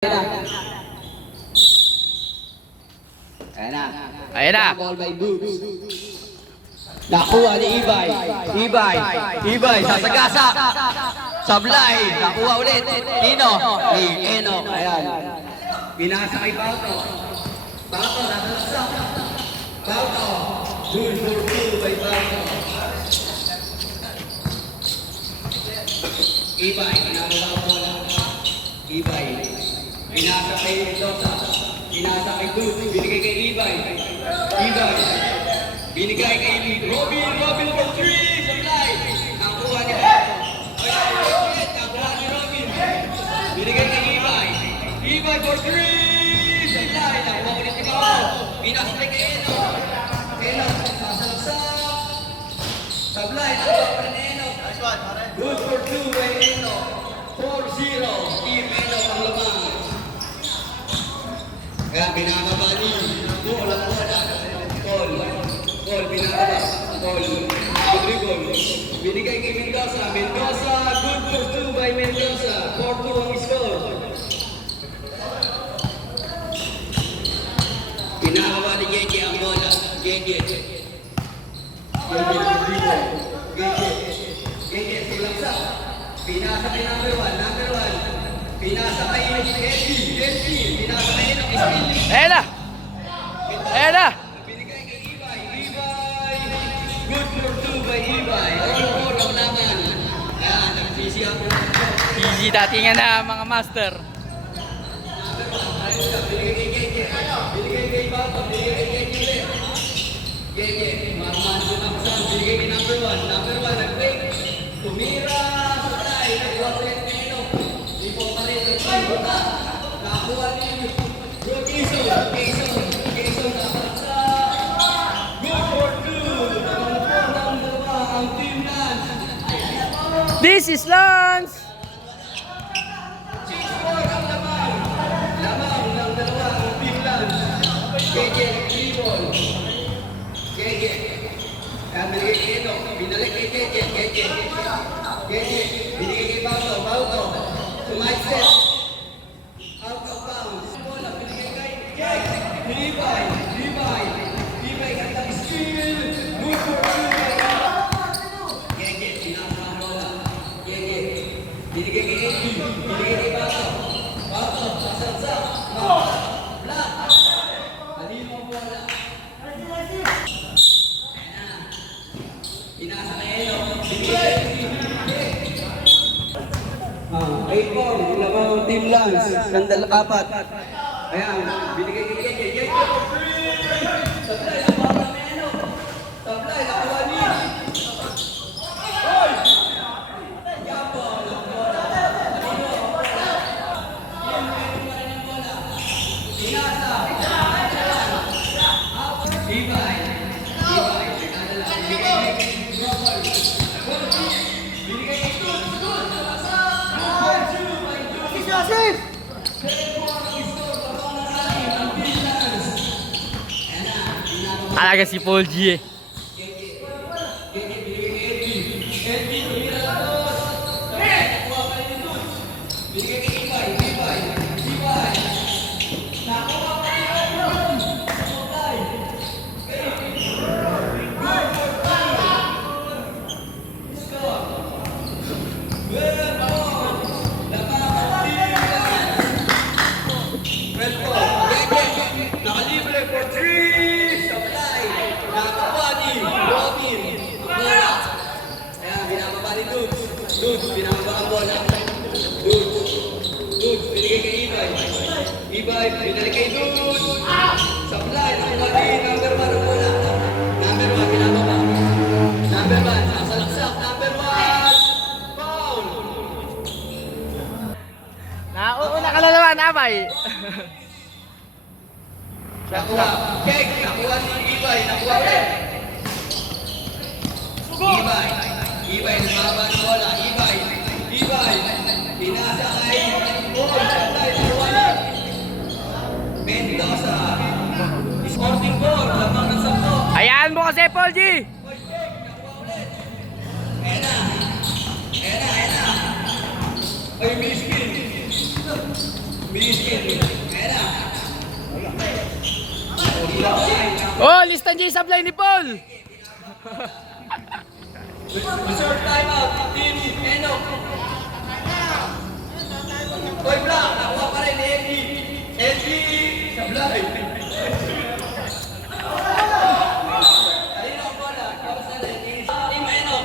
Ayan na. Ball by Boots. Nakuha ni Ibay. Ibay, sasagasa. Sablay. Nakuha ulit. Nino. Ni Eno. Ayan. Pinasa kay Bauto. Bauto, nasa Bauto. Good for two by Bauto. Ibay, pinasa bola. Ibay. Pinasa kay Mendoza. Pinasa kay Boots. Binigay kay Ibay. Binigay kay Robin for three, supply. Nakuha ni Bauto. Nakuha ni Robin. Binigay kay Ibay for three, supply. Nakuha ulit ni Bauto. Pinasapay kay Eno. Sasalaksak. Supply. Nakuha pa ni Eno. Good for two by Eno. 4-0. Team Eno ang lamang. Kaya binababa ni bola. Gol, binababa. Gol. Binigay kay Mendoza. Good for two by Mendoza. 4-2 ang score. Binababa ni Gege ang bola. Gege, silaksa. Pinasa kay number one. Pinasa kay Eddie. Pinasa kay Eno. Ayan na. Binigay kay Ibay. Good for two by Ibay. All ang laman. Ayan, nagsisi ako. Easy datingan na mga master. Binigay kay Gege. Binigay kay Bauto. Binigay kay Gege. Gege, marman ko na pasan. Binigay kay number one. Nag-break. Tumira. Patay. Nakuha ulit kay Eno. Ipo pa rin. Nakuha ni Quezon. Good for two. Ang dalawa ang Team Lance. This is Lance. 6-4 ang lamang. Lamang ng dalawa ang Team Lance. Gege, Ibon. Gege. Binigay kay Eno. Binalik kay Gege. Binigay kay Bauto. Sumaitset. Out of bounds. Bola, binigay kay Gege. Ibay kanta skill. Good for two. Gege, pinasa ang bola. Gege. Binigay kay Eddie. Binigay kay Bauto. Pasalsak. Black. Halino ang bola. Pinasa kay Eno. Binigay kay Eddie. 8-4, lamang Team Lance, skandal 4. Ayan, binigay kay Gege. Sablay, nakuha ni Eno. Sablay, nakuha ni. Hoy! Yapo, bola. Pinasa. Ibay. Talaga si Paul G eh. Nakalibre for three. Supply. Nakakuha ni Robin. Bola. Ayan, binababa ni Dudes, binababa ang bola. Dudes, binigay kay Ibay, binalik kay Dudes. Supply. Nakuha ni number one ang bola. Number one, binababa. Number one, nasalaksak. Number one. Foul. Nauuna ka na naman, Abay. Nakuha. Kek, nakuha ni Ibay. Nakuha ulit. Ibay, nababa ng bola. Ibay. Pinasa kay nakuha ni Mendoza. Sporting ball. Lamang ng 10. Hayaan mo kasi, Paul G. Nakuha ulit. Ayan na. Ay, Miskin. Ayan na. Oh, listan niya yung sablay ni Paul. Reserve timeout. Team Enoch. Toy Black. Nakuha pa rin ni Eddie. Eddie. Sablay. Kanina ang bola. Para sa Eddie. Team Enoch.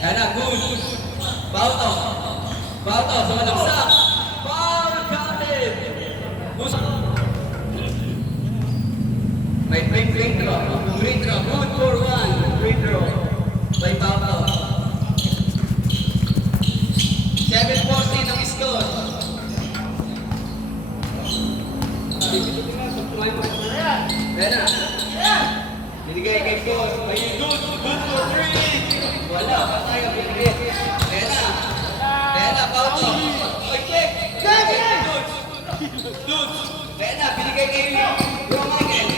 Ayan na. Good. Bauto. Bauto. Sumalagsak. Foul counted. May free throw. Free throw. Good for one. Free throw. By Bauto. 7:40 ang score. Ayan na. Binigay kay Coach. May good. Good for three. Wala. Patay ang binigay. Ayan na. Ayan na. Bauto. Ay, check. Good. Ayan na. Binigay kay Bro Michael.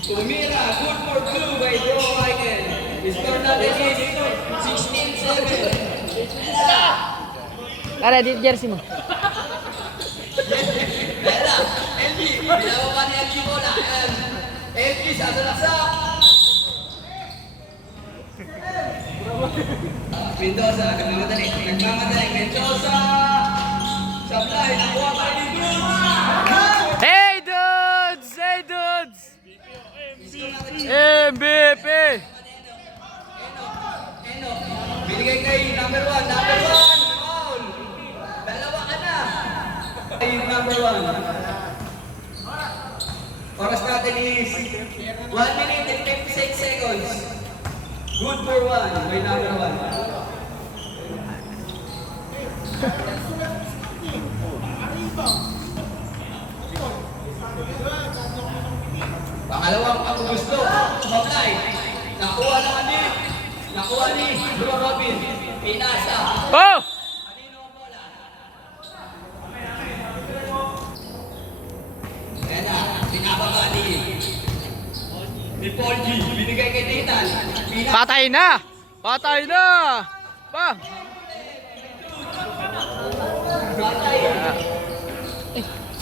Tumira. Good for two by Bro Michael. Score natin is 16-7. Tara, di jersey mo. Ayan na. LG. Binawa pa ni LG bola. Ayan. LG sasalaksak. Mendoza. Nagmamadali. Mendoza. Sablay. Nakuha pa rin ni Good. Hey dudes! Hey dudes! MVP! Binigay kay number one. Foul. Dalawa ka na. Ay, number one. Oras natin is 1 minute and 56 seconds. Good for one by number one. Pangalawang ako gusto. Mablay. Nakuha ni Bro Robin. Pinasa. Oh! Kanino ang bola? Ayan na. Pinababa ni Paul G. Binigay kay Nathan. Patay na! Patay na! Pa! Patay.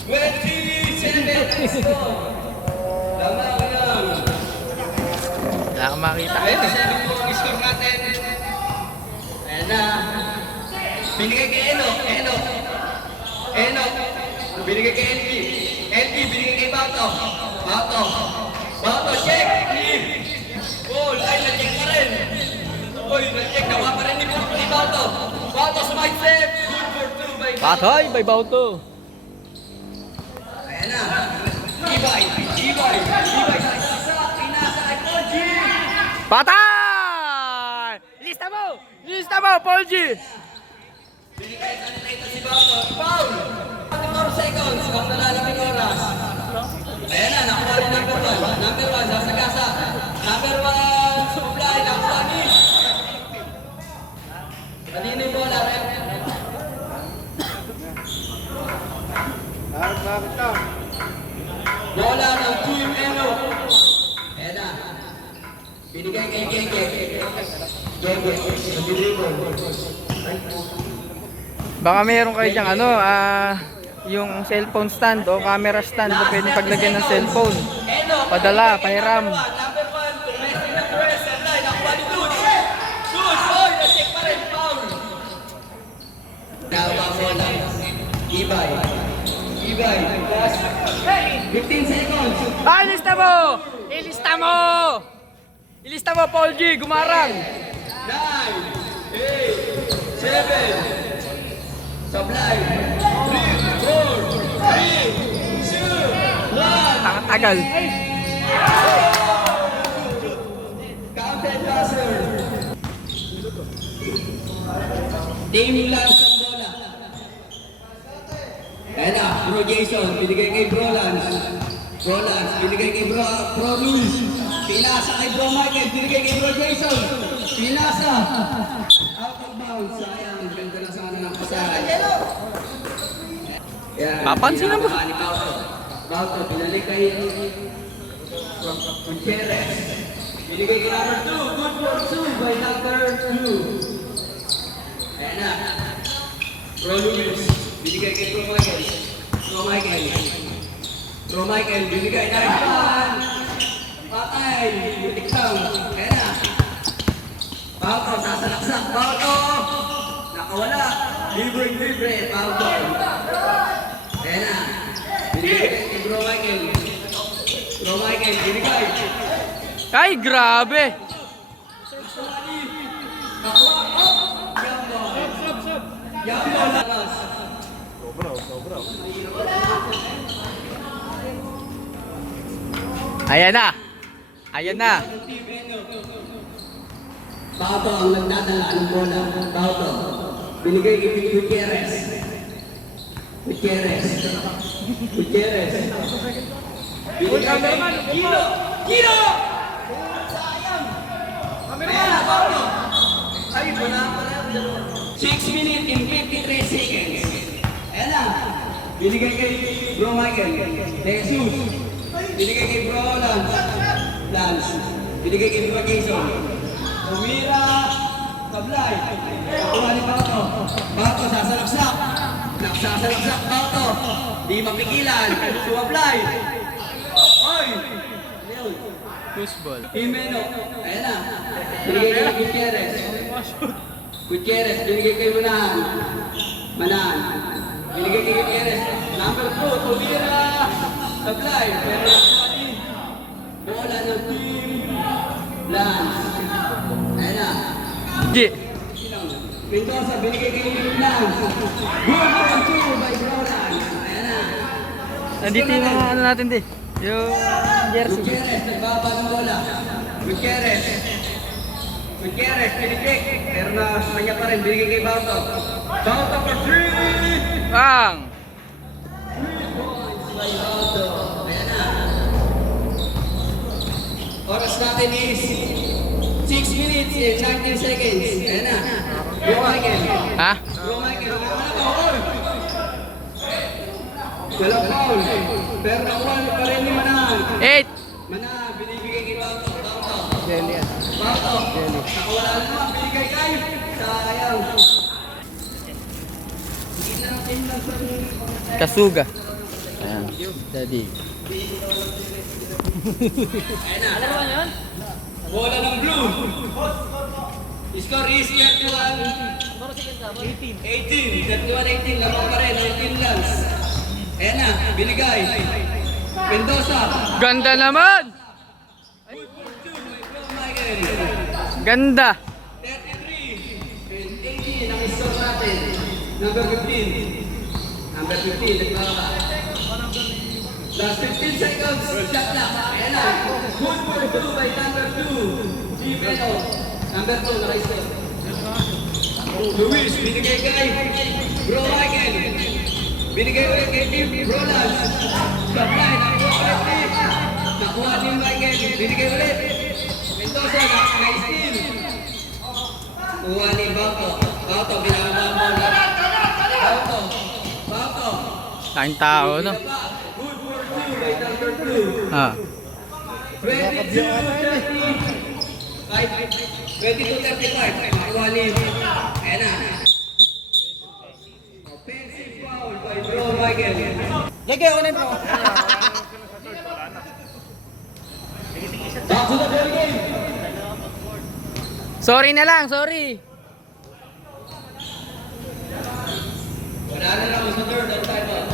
27. Tama ko lang. Wala kang makita. 27 po ang score natin. Ayan na. Binigay kay Enoch. Binigay kay LB, binigay kay Bato. Bato, check. Goal, ay na-check pa rin. Uy, na-check. Nakuha pa rin ni Bato. Bato, smite set. Good for two by Bato. Patay! By Bauto. Ayan na. Ibay sa isa. Pinasa kay Paul G. Patay! Lista mo, Paul G! Binigay sa nila si Bato. Foul! 4 seconds. Ang nalalaping oras. Ayan na, nakuha rin number one, sasagasa. Number one, supply, nakuha ni. Kanino yung bola, Rep? Bola ng Team Enoch. Ayan na. Binigay kay Gege. Baka meron kayo diyang yung cellphone stand o camera stand na pwedeng paglagyan ng cellphone. Padala, pahiram. Number one, tumesting ng press. Supply, nakuha ni Dudes. Oy, na-check pa rin, foul. Dawa bola. Ibay. 15 seconds. Ah, ilista mo! Ilista mo, Paul G! Gumarang! 9, 8, 7, Supply. 3, 4, 3, 2, 1. Tagal. Counted passer. Team Lance ang bola. Ayan na, Bro Jason, binigay kay Bro Lance. Binigay kay Bro Luis. Pinasa kay Bro Michael, binigay kay Bro Jason. Pinasa. Out of bounds. Sayang, ganda na sana ng pasahan. Papansin na ba? Bauto, pinalik kay Gutierrez. Binigay kay number 2. Good for 2 by number 2. Ayan na. Bro Luis, binigay kay Bro Michael. Bro Michael. Bro Michael, binigay na rin. Patay, butik lang. Kaya na. Pauto, sasalaksak. Pauto! Nakawala. Libre. Pauto. Kaya na. Binigay kay Bro Michael. Bro Michael, binigay. Ay, grabe! Yamba, lakas. Ayan na! Ayan na! Pauto ang nagdadala ng bola. Pauto. Binigay kay Gutierrez. Binigay kay Gino! Sayang! Ayan na, Pauto. Ay, wala pala. 6 minutes in 53 seconds. Ayan na. Binigay kay Bro Michael. Jesus. Binigay kay Bro Lance. Binigay kay Bro Jason. Tumira. Tablay. Kuha ni Pauto. Pauto, sasalaksak. Nagsasalaksak. Pauto. Di mapigilan. Sumablay. Oy! Football. Jimeno. Ayan na. Binigay kay Gutierrez. Gutierrez, binigay kay Manan. Binigay kay Gutierrez. Number 2, Tumira. Sablay. Pero bola ng team. Lance. Ayan na. G. Mendoza, binigay kay Lance. Good for 2 by Roland. Ayan na. Nandito yung mga ano natin di. Yung jersey. Gutierrez, nagbaba ng bola. Gutierrez, binigay. Pero na kanya pa rin, binigay kay Bauto. Bauto for 3! Bang! By Bauto. Ayan na. Oras natin is 6 minutes and 19 seconds. Ayan na. Bro Michael. Ha? Bro Michael, ano ba? Oy! Walang foul. Pero nakuha pa rin ni Manan. 8! Manan, binibigay kay Bauto. Jelly yan. Bauto. Nakawala na naman, binigay kay. Sayang. Kasuga. Ayan. Daddy. Ayan na. Ano ba yun? Bola ng blue. Score is 31-18. 31-18. Lamang pa rin. 19 lands. Ayan na. Binigay. Mendoza. Ganda naman! Ganda! 33-18 ang score natin. Number 15. Number 15. Nagbaba. Last 15 seconds. Shot lang. Ayan na. Good for 2 by number 2. Gimeno. Number 2. Naka-score. Luis. Binigay kay Bro Michael. Binigay ulit kay Team Bro Lance. Supply. Nakuha ulit. Nakuha ni Michael. Binigay ulit. Mendoza. Na-steal. Kuha ni Bauto. Bauto. Binababa mo. Bauto. Kain tao, no? Good for 2 by number 2. Ah. 22-35. Nakuha ni. Ayan na. Offensive foul by Bro Michael. Lagay ako na bro. Back to the ball game. Sorry na lang, sorry. Wala na lang sa third and final.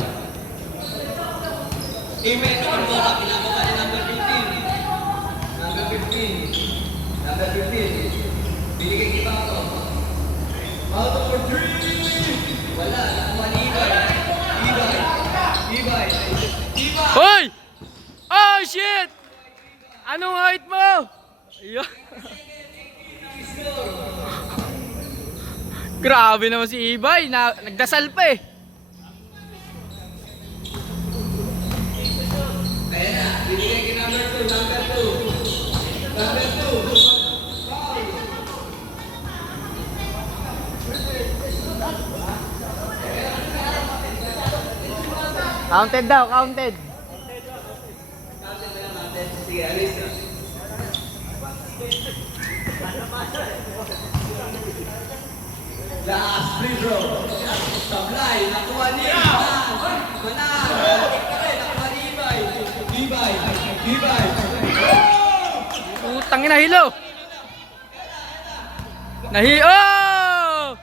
Amen. Ang bola, pinababa ni number 15. Number 15. Number 15. Binigay kay Bauto. Bauto for 3. Wala. Nakuha ni Ibay. Hoy! Oh shit! Anong height mo? Ayun. Grabe naman si Ibay, nagdasal pa eh. Ayan na. Binigay kay number 2. Number 2. Number 2. Counted daw, counted. Sige, alis na. Last free throw. Sablay, nakuha ni Manan. Nakuha ni Ibay. Ibay. Putang ina, hilo. Oh!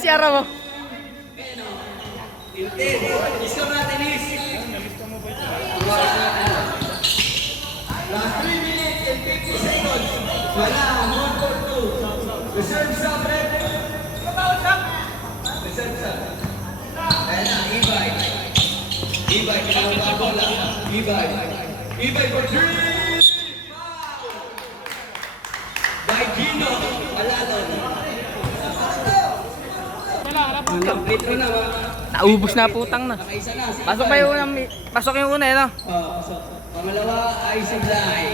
Si Ara mo. Isko natin is. Last 3 minutes and 50 seconds. Wala, 1-4-2. Reserve sub, rep. Reserve sub. Ayan na, Ibay, kinakabahan bola. Ibay for 3. By Gino, Aladon. Complete rin na, Naubos na putang na. nakaisa na. Pasok yung una, no? Pasok. Pangalawa ay Sablay.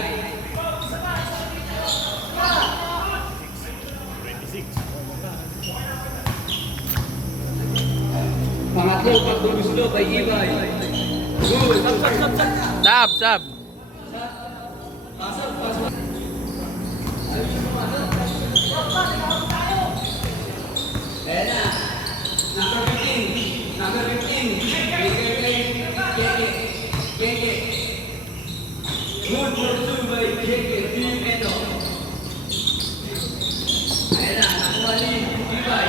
Pangatlo, pagbugusto by Ibay. Good. Sab. Pasok. Ayan na. Number 15. Keke. Good for 2 by Keke. Team Eno. Ayan na. Nakuha ni Ibay.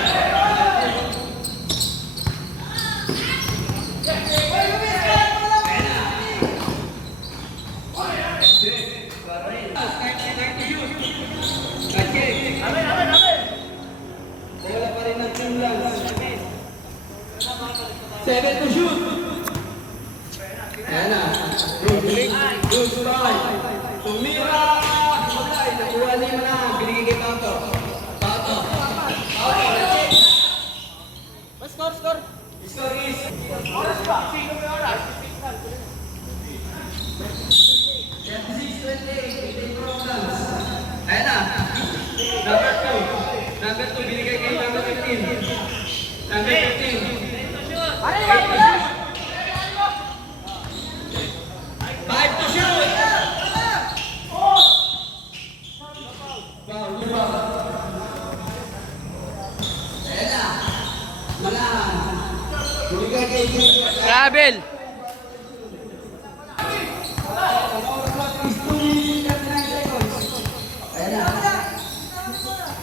Bola pa rin ng team Lance. 7 to shoot. Ayan na. Good strike. Tumira. Sablay. Nakuha ni Manan. Binigay kay Pato. Score is. Ayan na. Number 2, binigay kay number 15. Number 15. 5 to shoot. Ayan na. Manan. Binigay kay Gravel.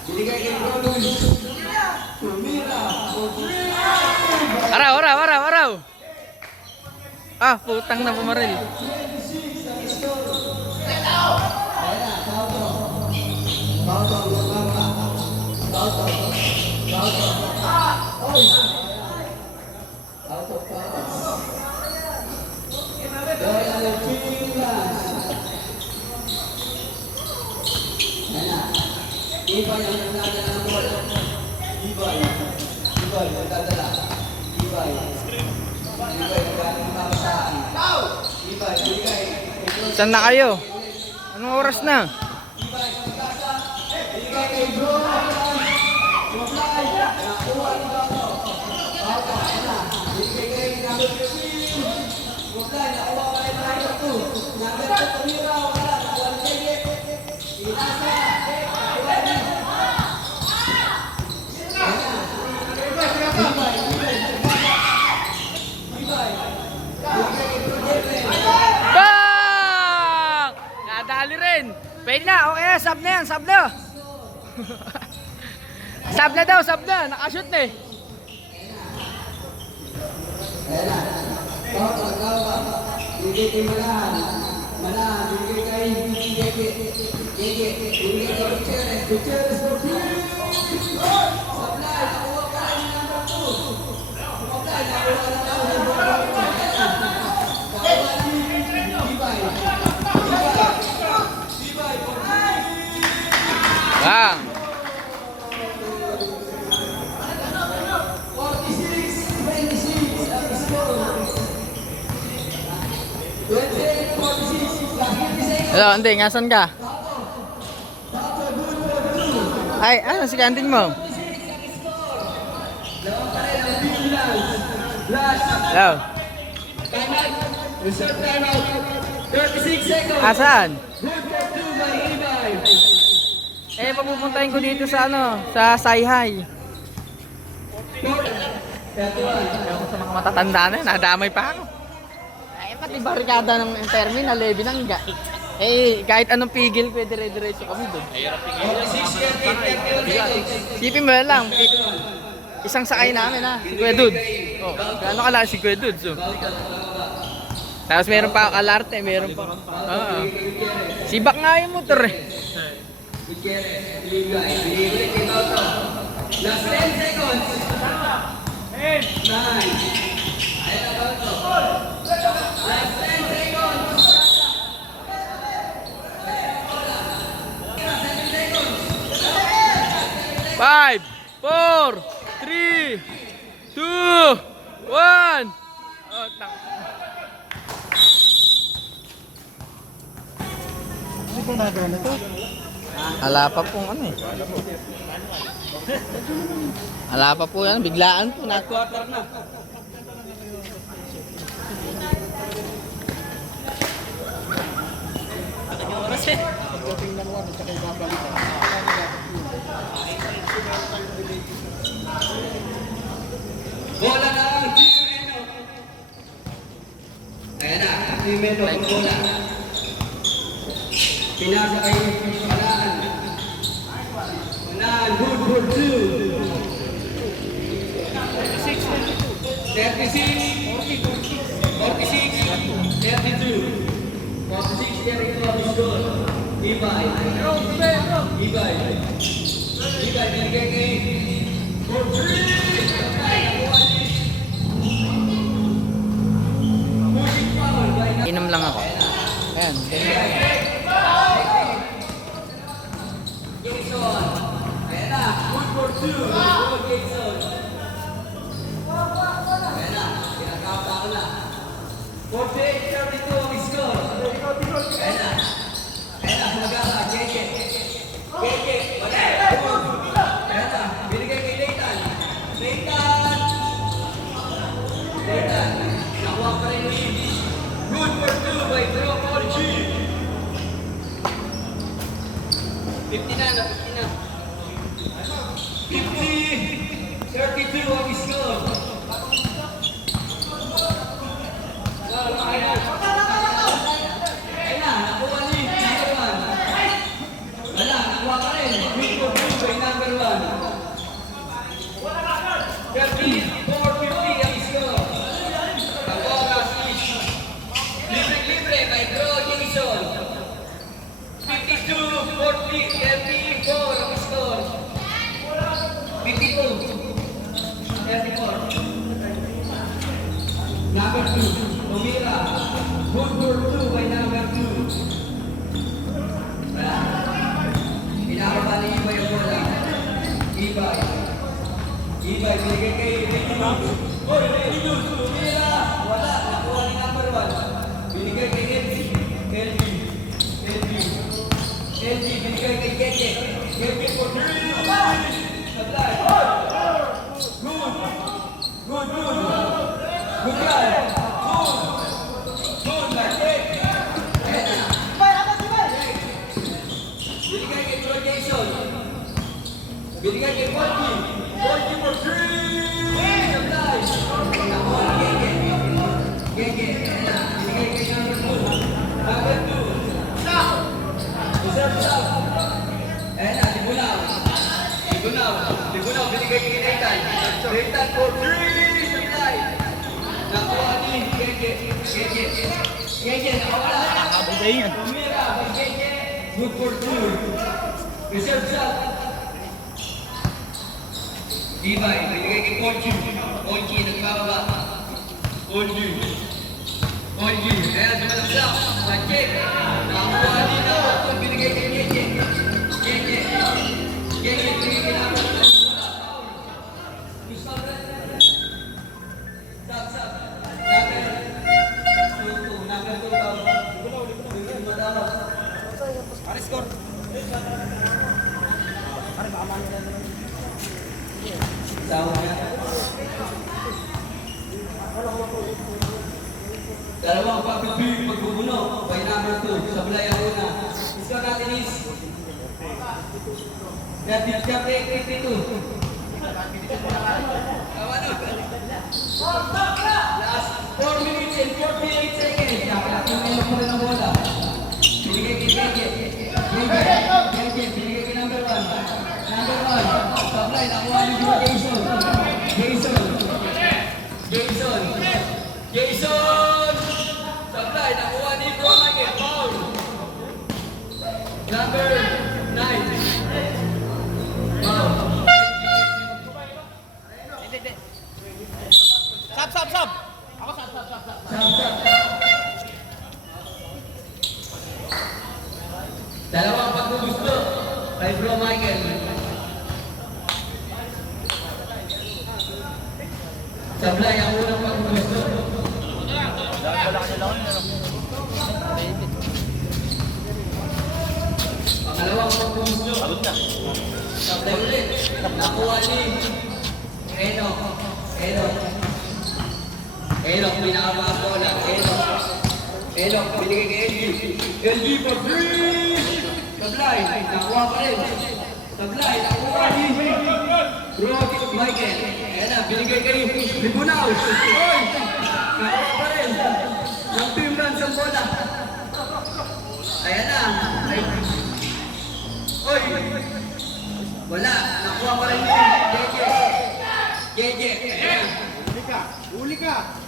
binigay kay Brodus. Tumira. Araw. Putang na pumaril. Ibay ang nagdadala ng bola. Ibay nagdadala. Ibay nagdadala ng babasaan. Ibay, binigay. Saan na kayo? Anong oras na? Ibay, pagkasa. Binigay kay Bro. Sumablay. Nakuha ni Bato. Bato, ayan. Binigay kay number 15. Sumablay, nakuha pa rin number 2. Number 2, tumira. Wala, nakuha ni Kege. Inasa. Bang! Nadali rin. Pwede na. Okay, sub na yan. Sub na. Sub na. Nakashoot na eh. Ayan na. Kawak. Bigay kay Manan. Bigay kay Gege. Bigay kay Gutierrez. Sablay, nakuha pa rin yung number 2. Sablay, nakuha na daw ng number 2. Kawan ni Ibay. Bang! 46-26 ang score. 28-46. Last 50 seconds. Hello, Ande, ngasan ka? Ay, ano si kanting mo? Lawan pa rin ang Finland. Last. Hello. Kanan. Reserve timeout. 36 seconds. Asan? Good for 2 by Ibay. Eh, papupuntahin ko dito sa ano, sa Sayhay. Ako sa mga matatanda na yun, nadamay pa ako. Ay, pati barikada ng terminal, eh, binangga. Eh, kahit anong pigil, pwede dire-diretso kami doon. 46 seconds. Sipin mo lang, isang sakay namin ha, si Kuya Dude. Oh, gaano kalaki si Kuya Dude, so. Tapos meron pa kalarte, meron pa. Sibak nga yung motor eh. Gutierrez, Ibay, Ibay, timeout. Last 10 seconds. 9. Ayan na to. Last 10 seconds. 5, 4, 3, 2, 1. Oh, tang. Hindi ko nagawa na to. Ala pa pong ano eh. Ala pa po yan, biglaan po na. Quarter na. Tingnan mo at saka ibabalik. Bola na ang Jimeno. Ayan na, Jimeno ang bola. Pinasa kay Manaan. Manaan, good for 2. 36, 46, 32. 46, Jericho on the score. Ibay. Ibay, binigay kay for 3. Inom lang ako. Ayan. Jason. Ayan na, good for 2. Good Jason. Ayan na, kinakapa ko na. 48-32 ang score. Ayan na. Ayan na, magkaka. Keke. Keke. Wala. Ayan na, binigay kay Nathan. Nathan. Nathan. Nakuha pa rin ni good for 2 by Bro Porchi. 50 na, 50 na. 50-32 ang score. Ayun na, nakuha ni number 1. Wala, nakuha pa rin. Good for 2 by number 1. 34-50 ang score. Ang oras is libre-libre by Bro Jason. 52-40, 34 ang score. 52-34. Number 2, Tumira. Good for 2 by number 2. Wala. Pinakaba ni Ibay ang bola. Ibay. Ibay, binigay kay Reginus. Oy, Reginus, Tumira. Wala, nakuha ni number 1. Binigay kay Elvi. Elvi, binigay kay Keke. Keke for 3. Sablay. Good. Good guy. Good, like it. Binigay kay Bro Jason. Binigay kay Polky. Polky for 3. Sablay. Nakuha ni Keke. Binigay kay number 2. Number 2. Reserve stop. Ayan na, Libunaw, binigay kay Nathan. Nathan for 3, supply. Nakuha ni Keke, nakawala. Tumira, by Keke, good for 2. Reserve stop. Ibay, binigay kay Polky, nagbababa. Polky, ayan, sumalaksak. Pag-check, nakuha ni Nathan, binigay kay Keke. Keke, binigay kay Nathan. Dalawang pagbubuno by number 2. Sablay ang una. Score natin is 52. Last 4 minutes and 48 seconds. Dapat yung mo rin ang bola. Binigay kay Gege. Binigay kay number 1. Number 1. Sablay, nakuha ni Jason. Jason! Sablay, nakuha ni Bro Michael. Foul. Number 9. Foul. Sab! Dalawang pagbubusto kay Bro Michael. Sablay ang unang pagbubusto. Pangalawang pagbubusto. Sablay ulit. Nakuha ni Enoch, pinakabang bola. Enoch, binigay kay LG for 3! Sablay, nakuha pa rin. Sablay, nakuha ni Bro Michael. Ayan na, binigay kay Libunaw. Oy! Nakuha pa rin. Ng team runs ang bola. Ayan na. Oy! Wala, nakuha pa rin ni Gege. Ayan. Huli ka!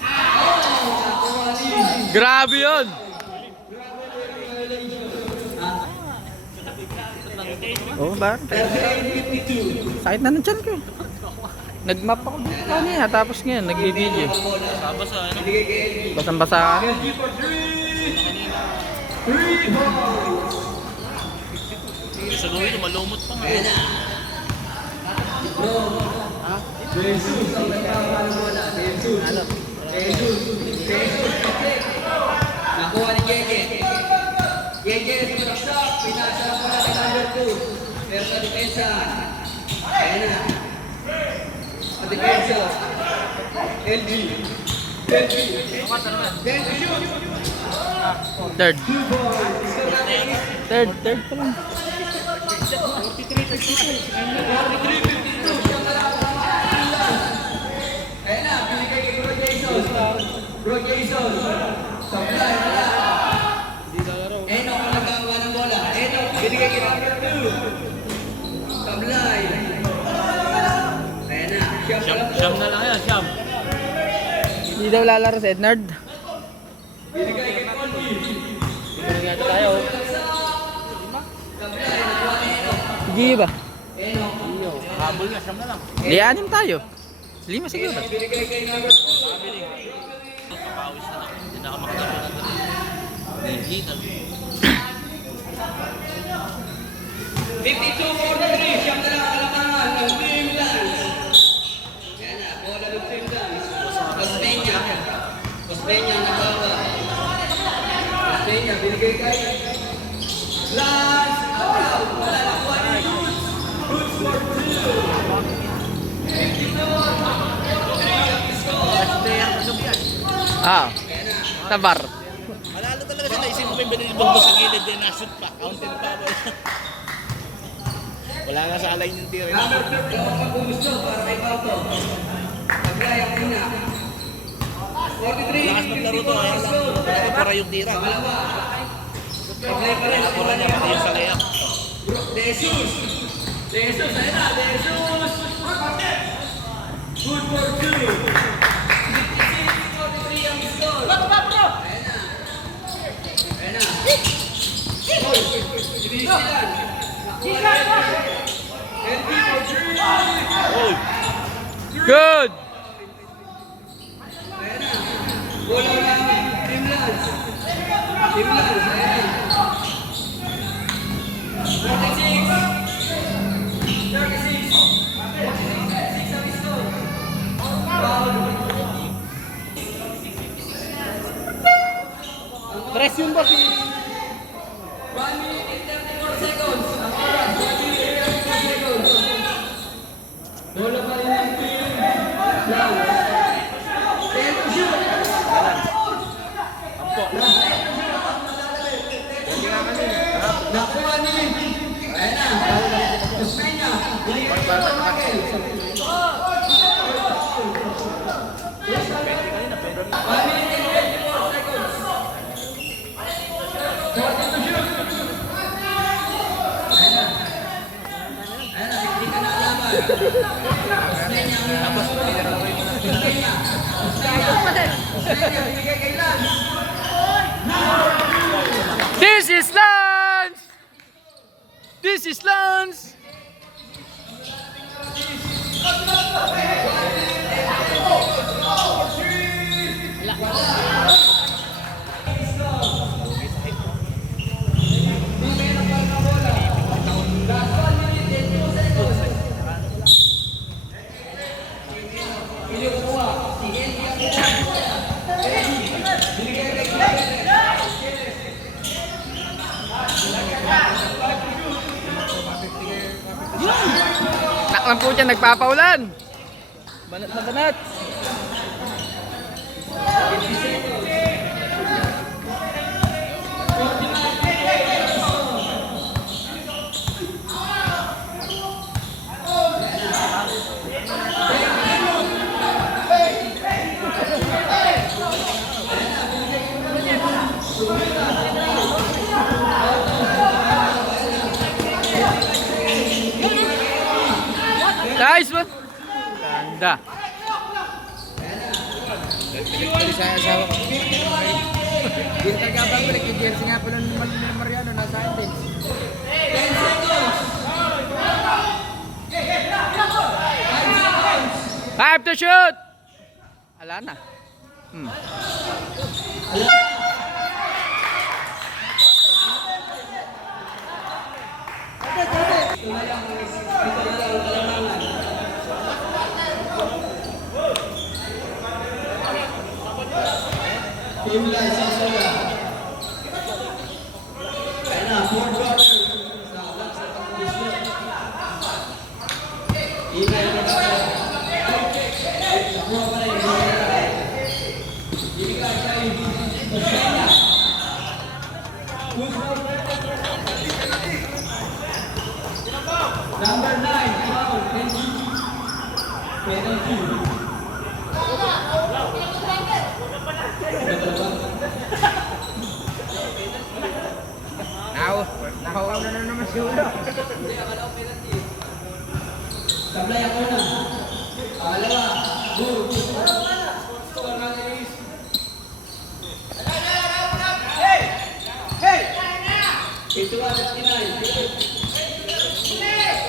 Nakuha ni Grabe yun! Oo ba? 38-52. Sakit na ng tiyan ko eh. Nag-map ako dito kanina, tapos ngayon, nag-video. Binigay kay LG. Basang-basa ka. LG for 3! 3 balls! Sa gawin, malumot pa nga. Ayan na. Bro. Jesus ang nagkakaroon ng bola. Jesus. Nakuha ni Gege. Gege, sumaksak. Pinasa ang bola kay number 2. Pero sa depensa. Ayan na. Sa depensa. LG. Shoot. Third. 2 balls. Score natin. Third pa lang. 43-52. Ayan na, binigay kay Bro Jason. Sablay, wala. Enoch ang nagkakawa ng bola. Enoch, binigay kay number 2. Sablay. Ayan na, Siyam na lang yan, siyam. Hindi daw lalaro si Ednard. binigay kay Colby. Binigyan tayo. Sablay, nakuha ni Enoch. Sige ba? Enoch, Habol na, siyam na lang. Di, 6 tayo. 5 siguro. binigay kay number 2. Kapawis na lang. Hindi na ako makakaroon ng dali. Digital. 52-43, siyang na lang kalamangan ng Team Lance. Yan na, bola ng Team Lance. Osmeña nakawa. Osmeña, binigay kay Lance. Out, wala nakuha ni Hoods. Hoods for 2. 52-43 ang score. Ah, tabar. Malalo talaga siya. Naisip mo pa yung binilibog doon sa gilid din. Na-shoot pa. Counter pa. Wala nga sa line yung tira. Number 2, dalawang pagbubusto para kay Pauto. Sablay ang una. 43, Lakas maglaro to. Ayaw lang. Nakapura yung tira. Pangalawa. Sablay pa rin. Nakapura niya pati yung sa layup. Jesus, ayun na, Jesus! Good for 2. 56-43 ang score. Ayun na. Ayun na. Oy, sinisilan. LP for 3. Oy! Good! Ayun na. Bola ng Team Lance. Team Lance, ayun na. 36. 36. 36 ang score. Foul. Press yung boss. 1 minute and 34 seconds. Ang oras, 1 minute and 34 seconds. Bola pa rin ang team. Lance. 10 to shoot. Nakuha ni Ayan na. Osmeña. Binigay kay Michael. 1 minute and 24 seconds. 40 to shoot. Ayan na. Ayan na. Hindi ka na alaman. Osmeña. Osmeña. Osmeña. Binigay kay Lance. This is Lance! This is Lance! Naklang po dyan, nagpapaulan. Banat na banat. Nice one. Ganda. Pinagpali sa asawa ko. Hindi nagkabang balik. Yung jersey nga pala ni Mariano. Nasa akin din. 10 seconds. 5 to shoot. Ala na. Team Lance ang bola. Ayan na, fourth quarter. Sa Lance at ang gusto. Ingay na ba? Nakuha pa rin. Ibigay kay Osmeña. Number 9, foul. Penalty. Nahaw na naman si Ulo. Sablay ako na. Pangalawa. Go. Hey! 51-59.